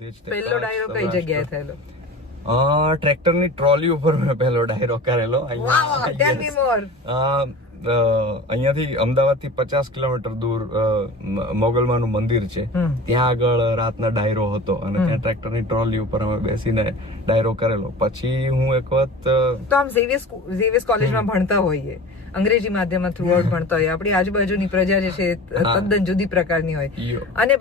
બધે જ પહેલો ડાયરો કઈ જગ્યાએ થયેલો? ટ્રેક્ટરની ટ્રોલી ઉપર મેં પહેલો ડાયરો કરેલો. વાહ, ટેલ મી મોર. અહીંયાથી અમદાવાદ થી 50 કિલોમીટર દૂર મોગલમાનું મંદિર છે, ત્યાં આગળ રાતના ડાયરો હતો અને ત્યાં ટ્રેક્ટરની ટ્રોલી ઉપર અમે બેસીને ડાયરો કરેલો. પછી હું એક વખત તો આમ ઝેવિયર્સ કોલેજમાં ભણતા હોઈએ, અંગ્રેજી માધ્યમમાં થ્રુઆઉટ ભણતા હોય, આપણી આજુબાજુની પ્રજા જે છે તદ્દન જુદી પ્રકારની હોય, અને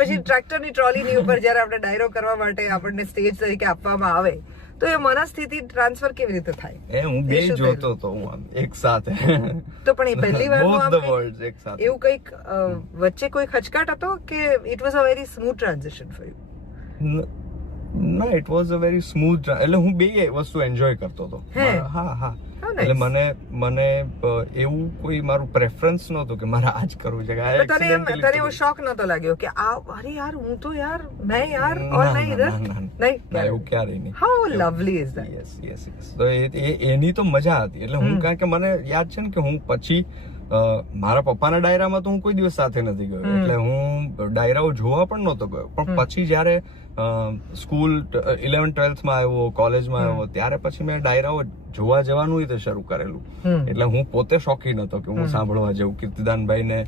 પછી ટ્રેક્ટરની ટ્રોલીની ઉપર જયારે આપણે ડાયરો કરવા માટે આપણને સ્ટેજ તરીકે આપવામાં આવે તો એ મનસ્થિતિ ટ્રાન્સફર કેવી રીતે થાય? હું બે જોતો હતો, હું એક સાથે. તો પણ એ પહેલી વાર એક સાથે એવું કઈક વચ્ચે કોઈ ખચકાટ હતો કે it was a very smooth transition for you? ના, it was a very smooth. એટલે હું બે વસ્તુ એન્જોય કરતો હતો. હા. એટલે મને એવું કોઈ મારું પ્રેફરન્સ નહોતું કે મારે આજ કરવું છે. તને એવો શોખ નતો લાગ્યો કે અરે યાર હું તો યાર નહીં યાર ઓર નહીં ઇધર? નહીં, એવું ક્યારેય નહીં. How lovely is that? Yes. તો એની તો મજા હતી. એટલે હું, કારણ કે મને યાદ છે ને કે હું પછી મારા પપ્પાના ડાયરામાં તો હું કોઈ દિવસ સાથે નથી ગયો, એટલે હું ડાયરાઓ જોવા પણ નહોતો ગયો. પણ પછી જયારે સ્કૂલ 11th-12th માં આવ્યો, કોલેજમાં આવ્યો, ત્યારે પછી મેં ડાયરાઓ જોવા જવાનું રીતે શરૂ કરેલું. એટલે હું પોતે શોખીન હતો કે હું સાંભળવા જઉં કીર્તિદાનભાઈ ને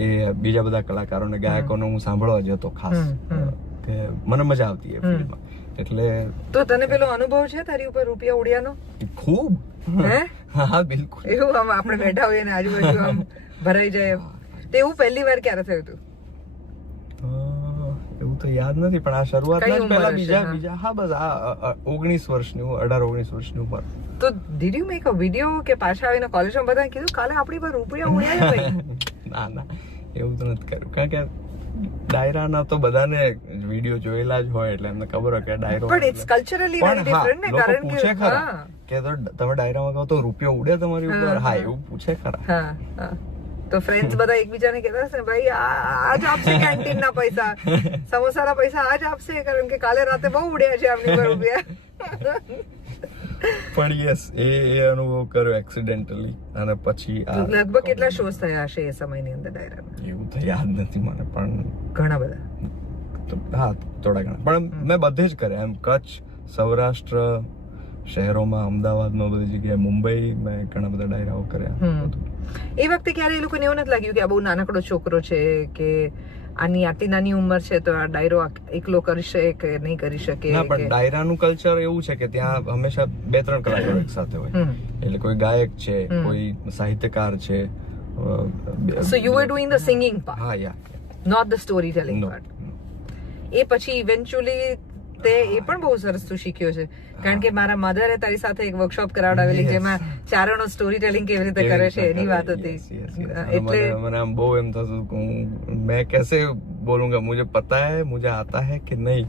કે બીજા બધા કલાકારોને, ગાયકોને હું સાંભળવા જતો ખાસ, કે મને મજા આવતી એ ફિલ્ડમાં. એટલે તો તને પેલો અનુભવ છે તારી ઉપર રૂપિયા ઉડ્યાનો? ખૂબ. હા, બિલકુલ. એવું આમ આપણે બેઠા હોઈએ ને આજુબાજુ આમ ભરાઈ જાય, તો એવું પહેલી વાર ક્યારે થયું હતું? એવું તો યાદ નથી, પણ આ શરૂઆતમાં પહેલા બીજા હા બસ આ 19 વર્ષની, 18-19 વર્ષની ઉંમર. તો did you make a video કે પાછા આવીને કોલેજમાં બધાને કીધું કાલે આપણી પર રૂપિયા ઉડ્યા છે ભાઈ? ના, એવું તો નથી કર્યું, કારણ કે ડાયરાના તો બધાને વિડિયો જોયેલા જ હોય, એટલે એમને ખબર હોય કે ડાયરો. પણ ઇટ્સ કલ્ચરલી વેરી ડિફરન્ટ ને, કારણ કે પૂછે ખરા કે તમે ડાયરામાં કહો તો રૂપિયો ઉડે તમારી ઉપર? હા, એવું પૂછે ખરા. હા. તો ફ્રેન્ડ્સ બધા એકબીજાને કહેતા હશે ભાઈ આજ આપશે કેન્ટીન ના પૈસા, સમોસાના પૈસા આજ આપશે, કારણ કે કાલે રાતે બહુ ઉડ્યા છે આપની પર રૂપિયા. પણ યસ, એ અનુભવ કર્યો એક્સિડેન્ટલી. અને પછી લગભગ કેટલા શોઝ થયા હશે એ સમયની અંદર ડાયરામાં? એવું તો યાદ નથી મને, પણ ઘણા બધા. હા, થોડા ઘણા. પણ મેં બધે જ કર્યા એમ, કચ્છ, સૌરાષ્ટ્ર શહેરોમાં, અમદાવાદમાં, બધી જગ્યાએ, મુંબઈ, મેં ઘણા બધા ડાયરાઓ કર્યા. એ વખતે ક્યારે એ લોકોને એવું નથી લાગ્યું કે આ બહુ નાનકડો છોકરો છે, કે આની આટલી નાની ઉંમર છે તો આ ડાયરો એકલો કરી શકે કે નહીં કરી શકે? ના, પણ ડાયરાનું કલ્ચર એવું છે કે ત્યાં હંમેશા 2-3 કલાકારો એક સાથે હોય. એટલે કોઈ ગાયક છે, કોઈ સાહિત્યકાર છે. So you were doing the singing part? હા, યા. Not the storytelling part. એ પછી ઇવેન્ચ્યુઅલી તે એ પણ બહુ સરસ તું શીખ્યો છે, કારણ કે મારા મધરે તારી સાથે એક વર્કશોપ કરાવડાવેલી જેમાં ચારણો સ્ટોરી ટેલિંગ કેવી રીતે કરે છે એની વાત હતી. એટલે મને આમ બહુ એમ થતું કે મેં કેસે બોલુંગા, મુझे पता है, मुझे आता है कि नहीं.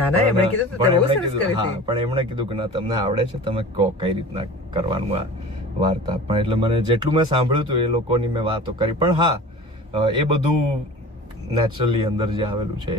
ના, એમણે કીધું તો બહુ સરસ કરી હતી. પણ એમણે કીધું કે ના, તમને આવડે છે, તમે કહો કઈ રીતના કરવાનું આ વાર્તા. પણ એટલે મને જેટલું મેં સાંભળ્યું હતું એ લોકોની મેં વાતો કરી. પણ હા, એ બધું નેચરલી અંદર જે આવેલું છે